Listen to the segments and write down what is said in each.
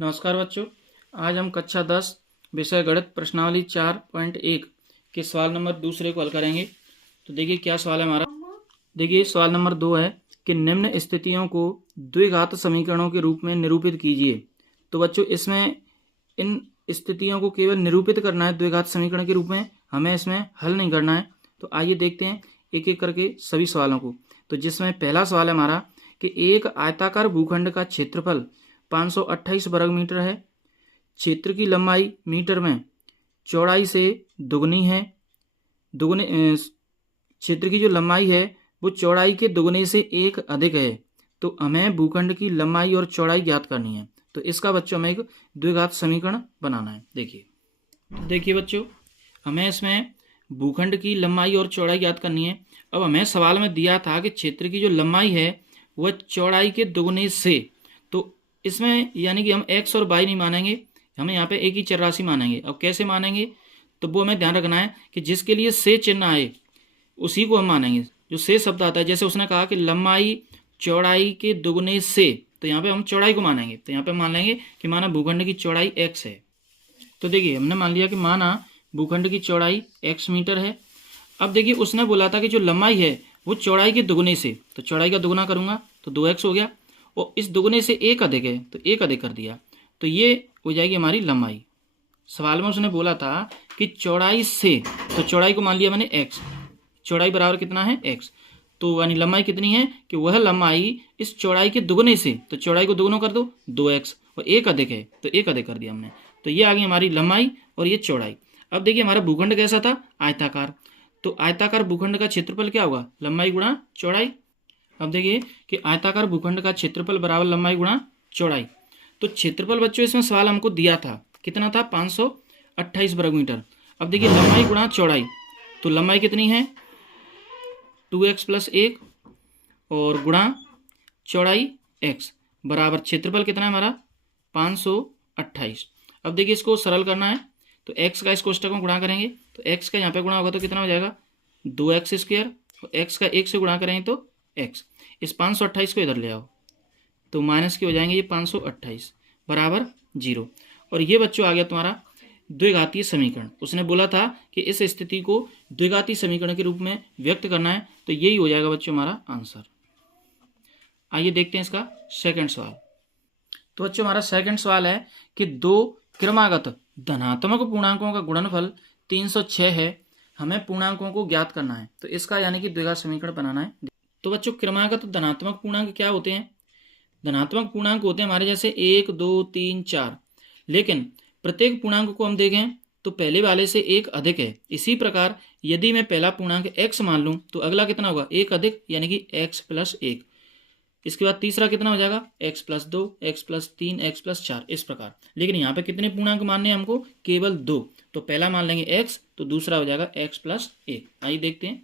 नमस्कार बच्चों, आज हम कक्षा 10 विषय गणित प्रश्नावली 4.1 के सवाल नंबर दूसरे को हल करेंगे। तो देखिए क्या सवाल है हमारा। देखिए सवाल नंबर 2 है कि निम्न स्थितियों को द्विघात समीकरणों के रूप में निरूपित कीजिए। तो बच्चों इसमें इन स्थितियों को केवल निरूपित करना है द्विघात समीकरण के रूप में, हमें इसमें हल नहीं करना है। तो आइए देखते हैं एक एक करके सभी सवालों को। तो जिसमें पहला सवाल है हमारा कि एक आयताकार भूखंड का क्षेत्रफल 528 वर्ग मीटर है, क्षेत्र की लंबाई मीटर में चौड़ाई से दुगनी है, क्षेत्र की जो लंबाई है वो चौड़ाई के दुगने से एक अधिक है। तो हमें भूखंड की लंबाई और चौड़ाई ज्ञात करनी है। तो इसका बच्चों हमें एक द्विघात समीकरण बनाना है। देखिए बच्चों, हमें इसमें भूखंड की लंबाई और चौड़ाई ज्ञात करनी है। अब हमें सवाल में दिया था कि क्षेत्र की जो लंबाई है वह चौड़ाई के दुगने से, तो इसमें यानी कि हम x और y नहीं मानेंगे, हमें यहाँ पे एक ही चर राशि मानेंगे। अब कैसे मानेंगे, तो वो हमें ध्यान रखना है कि जिसके लिए से चिन्ह आए उसी को हम मानेंगे। जो से शब्द आता है, जैसे उसने कहा कि लंबाई चौड़ाई के दुगने से, तो यहाँ पे हम चौड़ाई को मानेंगे। तो यहाँ पे मान लेंगे कि माना भूखंड की चौड़ाई x है। तो देखिए हमने मान लिया कि माना भूखंड की चौड़ाई x मीटर है। अब देखिए उसने बोला था कि जो लंबाई है वो चौड़ाई के दुगने से, तो चौड़ाई का दुगना करूंगा तो 2x हो गया, और इस दुगने से एक अधिक है तो एक अधिक कर दिया, तो ये हो जाएगी हमारी लंबाई। सवाल में उसने बोला था कि चौड़ाई से, तो चौड़ाई को मान लिया मैंने x, चौड़ाई बराबर कितना है x, तो यानी लंबाई कितनी है कि वह लंबाई इस चौड़ाई के दुगने से, तो चौड़ाई को दुगना कर दो 2x, और एक अधिक है तो एक अधिक कर दिया हमने। तो ये आ गई हमारी लंबाई और ये चौड़ाई। अब देखिए हमारा भूखंड कैसा था, आयताकार, तो आयताकार भूखंड का क्षेत्रफल क्या होगा, लंबाई गुणा चौड़ाई। अब देखिए कि आयताकार भूखंड का क्षेत्रफल बराबर लंबाई गुणा चौड़ाई। तो क्षेत्रफल बच्चों इसमें सवाल हमको दिया था, कितना था 528 वर्ग मीटर। अब देखिए लंबाई गुणा चौड़ाई, तो लंबाई कितनी है 2x + 1 और गुणा चौड़ाई x बराबर क्षेत्रफल कितना है हमारा 528। अब देखिए इसको सरल करना है, तो x का इस कोष्ठक में गुणा करेंगे, तो x का यहाँ पे गुणा होगा तो कितना हो जाएगा 2x², और x का 1 से गुणा करेंगे तो x। इस 528 को इधर ले आओ तो माइनस के हो जाएंगे ये 528 बराबर 0। और ये बच्चों आ गया तुम्हारा द्विघातीय समीकरण। उसने बोला था कि इस स्थिति को द्विघातीय समीकरण के रूप में व्यक्त करना है, तो यही हो जाएगा बच्चों हमारा आंसर। आइए देखते हैं इसका सेकंड सवाल। तो बच्चों हमारा सेकंड सवाल है कि दो क्रमागत धनात्मक पूर्णांकों का गुणनफल 306 है, हमें पूर्णांकों को ज्ञात करना है। तो इसका यानी कि द्विघात समीकरण बनाना है। तो बच्चों क्रमागत धनात्मक पूर्णांक क्या होते हैं, धनात्मक पूर्णांक होते हैं हमारे जैसे 1 2 3 4, लेकिन प्रत्येक पूर्णांक को हम देखें तो पहले वाले से एक अधिक है। इसी प्रकार यदि मैं पहला पूर्णांक x मान लूं तो अगला कितना होगा एक अधिक, यानी कि x + 1। इसके बाद तीसरा कितना हो जाएगा x + 2, x + 3, x + 4, इस प्रकार। लेकिन यहाँ पे कितने पूर्णांक मानने हैं हमको, केवल 2। तो पहला मान लेंगे x, तो दूसरा हो जाएगा x + 1। आइए देखते हैं।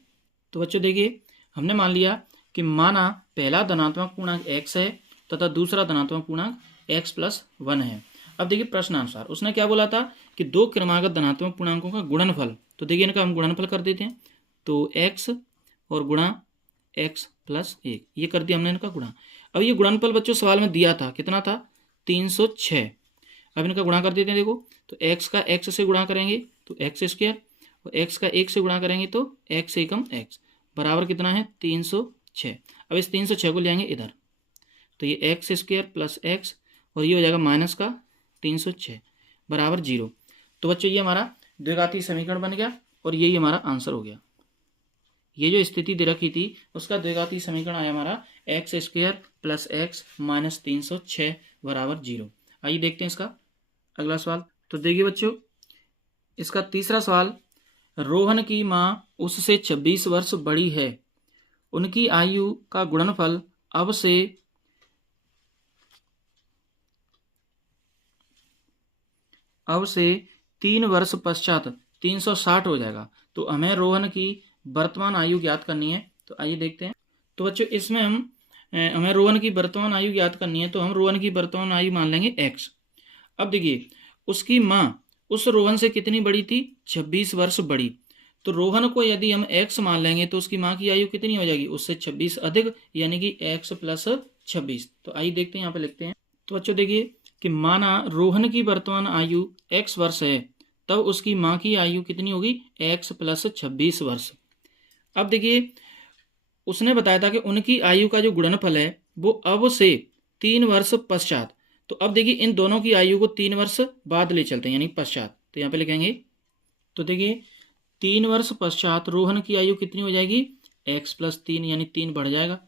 तो बच्चों देखिए हमने मान लिया कि माना पहला धनात्मक पूर्णांक x है तथा दूसरा धनात्मक पूर्णांक x + 1 है। अब देखिए प्रश्नानुसार उसने क्या बोला था कि दो क्रमागत धनात्मक पूर्णांकों का गुणनफल, तो देखिए इनका हम गुणनफल कर देते हैं, तो x और गुणा x + 1, ये कर दिया हमने इनका गुणा। अब ये गुणनफल बच्चों सवाल में दिया था, कितना था 306। अब इनका गुणा कर देते हैं। देखो तो x का x से गुणा करेंगे तो x², और x का 1 से गुणा करेंगे तो x = x बराबर कितना है 306। अब इस 306 को ले आएंगे इधर, तो ये x² + x, और ये हो जाएगा माइनस का 306 बराबर 0। तो बच्चों ये हमारा द्विघातीय समीकरण बन गया और यही हमारा आंसर हो गया। ये जो स्थिति दे रखी थी उसका द्विघातीय समीकरण आया हमारा x² + x - 306 बराबर 0। आइए देखते हैं इसका अगला सवाल। तो देखिए बच्चों इसका तीसरा सवाल, रोहन की माँ उससे 26 वर्ष बड़ी है, उनकी आयु का गुणनफल अब से 3 वर्ष पश्चात 360 हो जाएगा। तो हमें रोहन की वर्तमान आयु ज्ञात करनी है। तो आइए देखते हैं। तो बच्चों इसमें हमें रोहन की वर्तमान आयु ज्ञात करनी है, तो हम रोहन की वर्तमान आयु मान लेंगे x। अब देखिए उसकी माँ उस रोहन से कितनी बड़ी थी, 26 वर्ष बड़ी। तो रोहन को यदि हम x मान लेंगे तो उसकी माँ की आयु कितनी हो जाएगी, उससे 26 अधिक, यानी कि x + 26। तो आइए देखते हैं, यहाँ पे लिखते हैं। तो बच्चों देखिए कि माना रोहन की वर्तमान आयु x वर्ष है, तब उसकी माँ की आयु कितनी होगी, x + 26 वर्ष। अब देखिए उसने बताया था कि उनकी आयु का जो गुणनफल है वो अब से 3 वर्ष पश्चात, तो अब देखिए इन दोनों की आयु को 3 वर्ष बाद ले चलते हैं यानी पश्चात, तो यहाँ पे लिखेंगे, तो देखिए 3 वर्ष पश्चात रोहन की आयु कितनी हो जाएगी, x + 3 यानी 3 बढ़ जाएगा।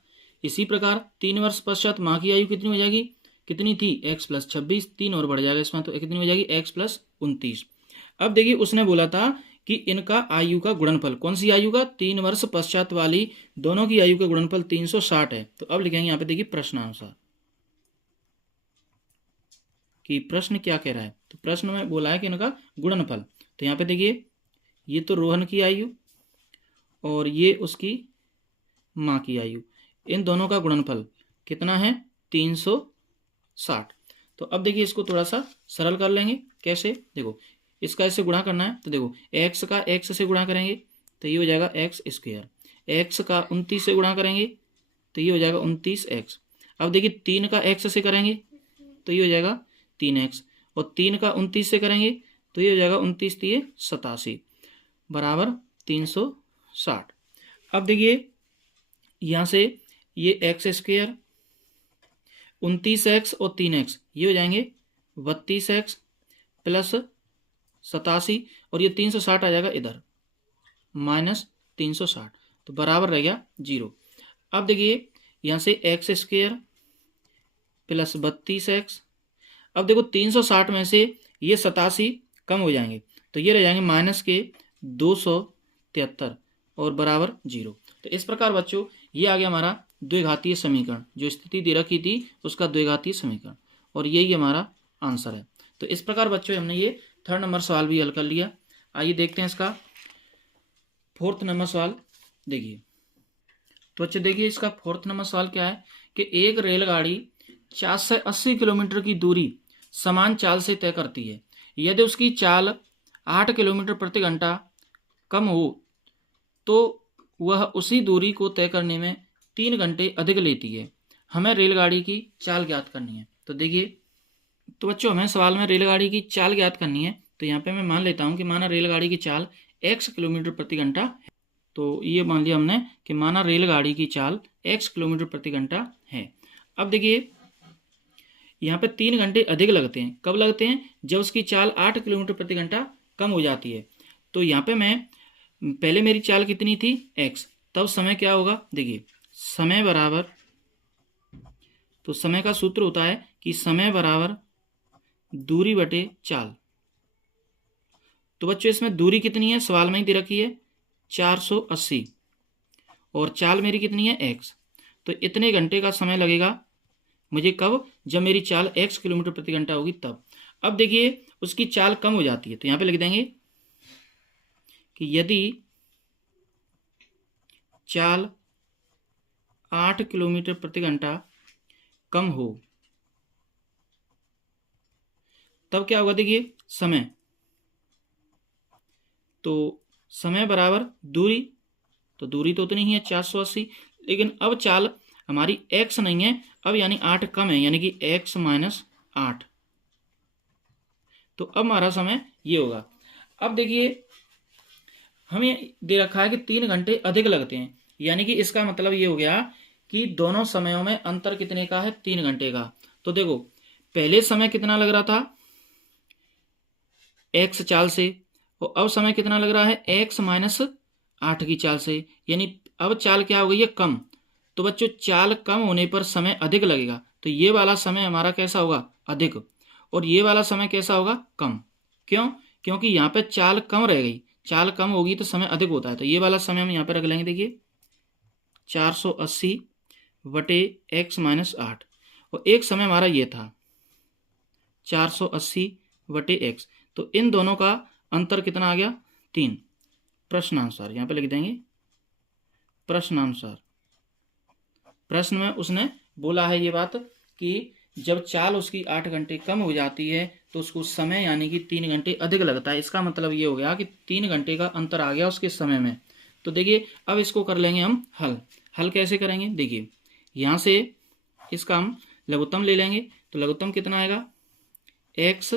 इसी प्रकार 3 वर्ष पश्चात माँ की आयु कितनी हो जाएगी, कितनी थी, x + 26, 3 और बढ़ जाएगा इसमें, तो कितनी हो जाएगी, x + 29। अब देखिए उसने बोला था कि इनका आयु का गुणनफल, कौन सी आयु का, 3 वर्ष पश्चात वाली दोनों की आयु का गुणनफल 360 है। तो अब लिखेंगे यहाँ पे देखिए प्रश्नानुसार कि प्रश्न क्या कह रहा है। तो प्रश्न में बोला है कि इनका गुणनफल, तो यहाँ पे देखिए ये तो रोहन की आयु और ये उसकी माँ की आयु, इन दोनों का गुणनफल कितना है, 360। तो अब देखिए इसको थोड़ा सा सरल कर लेंगे, कैसे, देखो इसका इससे गुणा करना है, तो देखो x का x से गुणा करेंगे तो ये हो जाएगा x², x का 29 से गुणा करेंगे तो ये हो जाएगा 29x। अब देखिए 3 का x से करेंगे तो ये हो जाएगा 3x, और 3 का 29 से करेंगे तो ये हो जाएगा 29 3 87 बराबर 360। अब देखिए यहाँ से ये x², 29x और 3x ये हो जाएंगे 32x + 87, और ये 360 आ जाएगा इधर -360, तो बराबर रह गया 0। अब देखिए यहाँ से x² + 32x, अब देखो 360 में से ये 87 कम हो जाएंगे तो ये रह जाएंगे -273 और बराबर 0। तो इस प्रकार बच्चों ये आ गया हमारा द्विघातीय समीकरण, जो स्थिति दे रखी थी उसका द्विघातीय समीकरण, और यही हमारा आंसर है। तो इस प्रकार बच्चों हमने ये 3rd नंबर सवाल भी हल कर लिया। आइए देखते हैं इसका 4th नंबर सवाल। देखिए तो बच्चे देखिए इसका 4th नंबर सवाल क्या है कि एक रेलगाड़ी 4 से 80 किलोमीटर की दूरी समान चाल से तय करती है। यदि उसकी चाल 8 किलोमीटर प्रति घंटा कम हो तो वह उसी दूरी को तय करने में 3 घंटे अधिक लेती है। हमें रेलगाड़ी की चाल ज्ञात करनी है। तो देखिए तो बच्चों हमें सवाल में रेलगाड़ी की चाल ज्ञात करनी है। तो यहाँ पे मैं मान लेता हूँ कि माना रेलगाड़ी की चाल x किलोमीटर प्रति घंटा है। तो ये मान लिया हमने कि माना रेलगाड़ी की चाल x किलोमीटर प्रति घंटा है। अब देखिए यहाँ पे 3 घंटे अधिक लगते हैं। कब लगते हैं? जब उसकी चाल 8 किलोमीटर प्रति घंटा कम हो जाती है। तो यहाँ पे मैं पहले मेरी चाल कितनी थी x, तब समय क्या होगा, देखिए समय बराबर, तो समय का सूत्र होता है कि समय बराबर दूरी बटे चाल। तो बच्चों इसमें दूरी कितनी है, सवाल में ही दे रखी है 480, और चाल मेरी कितनी है x। तो इतने घंटे का समय लगेगा मुझे, कब, जब मेरी चाल x किलोमीटर प्रति घंटा होगी तब। अब देखिए उसकी चाल कम हो जाती है, तो यहाँ पे लिख देंगे कि यदि चाल 8 किलोमीटर प्रति घंटा कम हो तब क्या होगा, देखिए समय, तो समय बराबर दूरी, तो दूरी तो उतनी ही है 480, लेकिन अब चाल हमारी x नहीं है, अब यानी 8 कम है, यानी कि x - 8। तो अब हमारा समय ये होगा। अब देखिए हमें दे रखा है कि 3 घंटे अधिक लगते हैं, यानी कि इसका मतलब ये हो गया कि दोनों समयों में अंतर कितने का है, 3 घंटे का। तो देखो पहले समय कितना लग रहा था x चाल से, और अब समय कितना लग रहा है x - 8 की चाल से, यानी अब चाल क्या हो गई है, कम। तो बच्चों चाल कम होने पर समय अधिक लगेगा, तो ये वाला समय हमारा कैसा होगा, अधिक, और ये वाला समय कैसा होगा, कम। क्यों? क्योंकि यहाँ पे चाल कम रह गई, चाल कम होगी तो समय अधिक होता है। तो ये वाला समय हम यहाँ पे रख लेंगे, देखिए 480 बटे x - 8, और एक समय हमारा ये था 480 बटे x, तो इन दोनों का अंतर कितना आ गया, 3। प्रश्नानुसार यहाँ पे लिख देंगे प्रश्नानुसार। प्रश्न में उसने बोला है ये बात कि जब चाल उसकी 8 घंटे कम हो जाती है तो उसको समय यानी कि 3 घंटे अधिक लगता है। इसका मतलब ये हो गया कि 3 घंटे का अंतर आ गया उसके समय में। तो देखिए अब इसको कर लेंगे हम हल कैसे करेंगे, देखिए यहाँ से इसका हम लघुत्तम ले लेंगे। तो लघुत्तम कितना आएगा, एक्स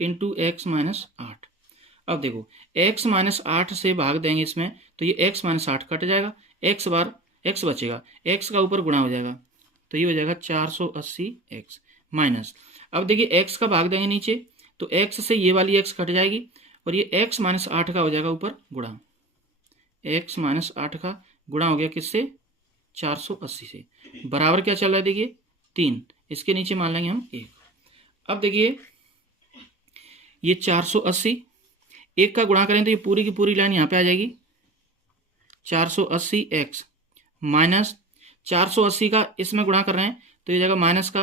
इंटू एक्स माइनस 8। अब देखो x माइनस 8 से भाग देंगे इसमें तो ये x माइनस 8 कट जाएगा, x बार x बचेगा, x का ऊपर गुणा हो जाएगा तो ये हो जाएगा 480x माइनस। अब देखिए x का भाग देंगे नीचे तो x से ये वाली x कट जाएगी और ये x माइनस 8 का हो जाएगा ऊपर गुणा, x माइनस 8 का गुणा हो गया किससे 480 से, बराबर क्या चल रहा है देखिए 3, इसके नीचे मान लेंगे हम 1। अब देखिए ये 480 1 का गुणा करें तो ये पूरी की पूरी लाइन यहाँ पे आ जाएगी 480x माइनस 480 का इसमें गुणा कर रहे हैं तो ये जाएगा माइनस का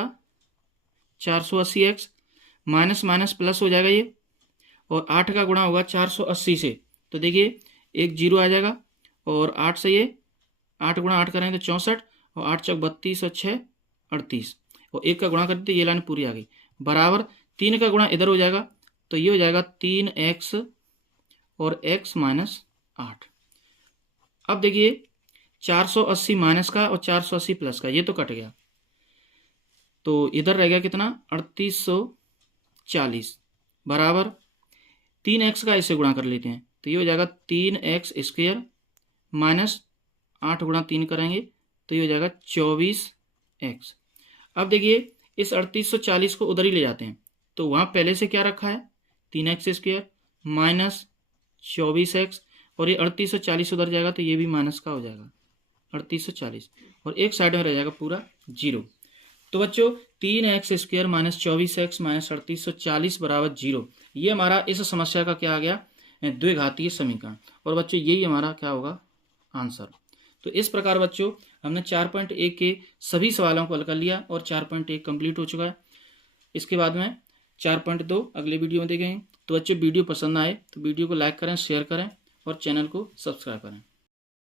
480x माइनस माइनस प्लस हो जाएगा ये, और 8 का गुणा होगा 480 से तो देखिए एक जीरो आ जाएगा, और 8 से ये 8 गुणा 8 करें तो 64, और 8 चौक 32 और 6 38, और 1 का गुणा कर देते ये लाइन पूरी आ गई, बराबर 3 का गुणा इधर हो जाएगा तो ये हो जाएगा 3x और x माइनस 8। अब देखिए 480 माइनस का और 480 प्लस का ये तो कट गया, तो इधर रह गया कितना 3840 बराबर 3x का इससे गुणा कर लेते हैं तो ये हो जाएगा 3x स्क्वायर माइनस 8 गुणा 3 करेंगे तो ये हो जाएगा 24x। अब देखिए इस 3840 को उधर ही ले जाते हैं तो वहाँ पहले से क्या रखा है 3x स्क्वायर माइनस 24x, और ये 3840 उधर जाएगा तो ये भी माइनस का हो जाएगा 3840, और एक साइड में रह जाएगा पूरा जीरो। तो बच्चों 3x square minus 24x minus 3840 बराबर 0, ये हमारा इस समस्या का क्या आ गया द्विघातीय समीकरण, और बच्चों यही हमारा क्या होगा आंसर। तो इस प्रकार बच्चों हमने 4.1 के सभी सवालों को हल कर लिया और 4.1 कंप्लीट हो चुका है। इसके बाद में 4.2 अगले वीडियो में देखेंगे। तो बच्चों वीडियो पसंद आए तो वीडियो को लाइक करें, शेयर करें और चैनल को सब्सक्राइब करें।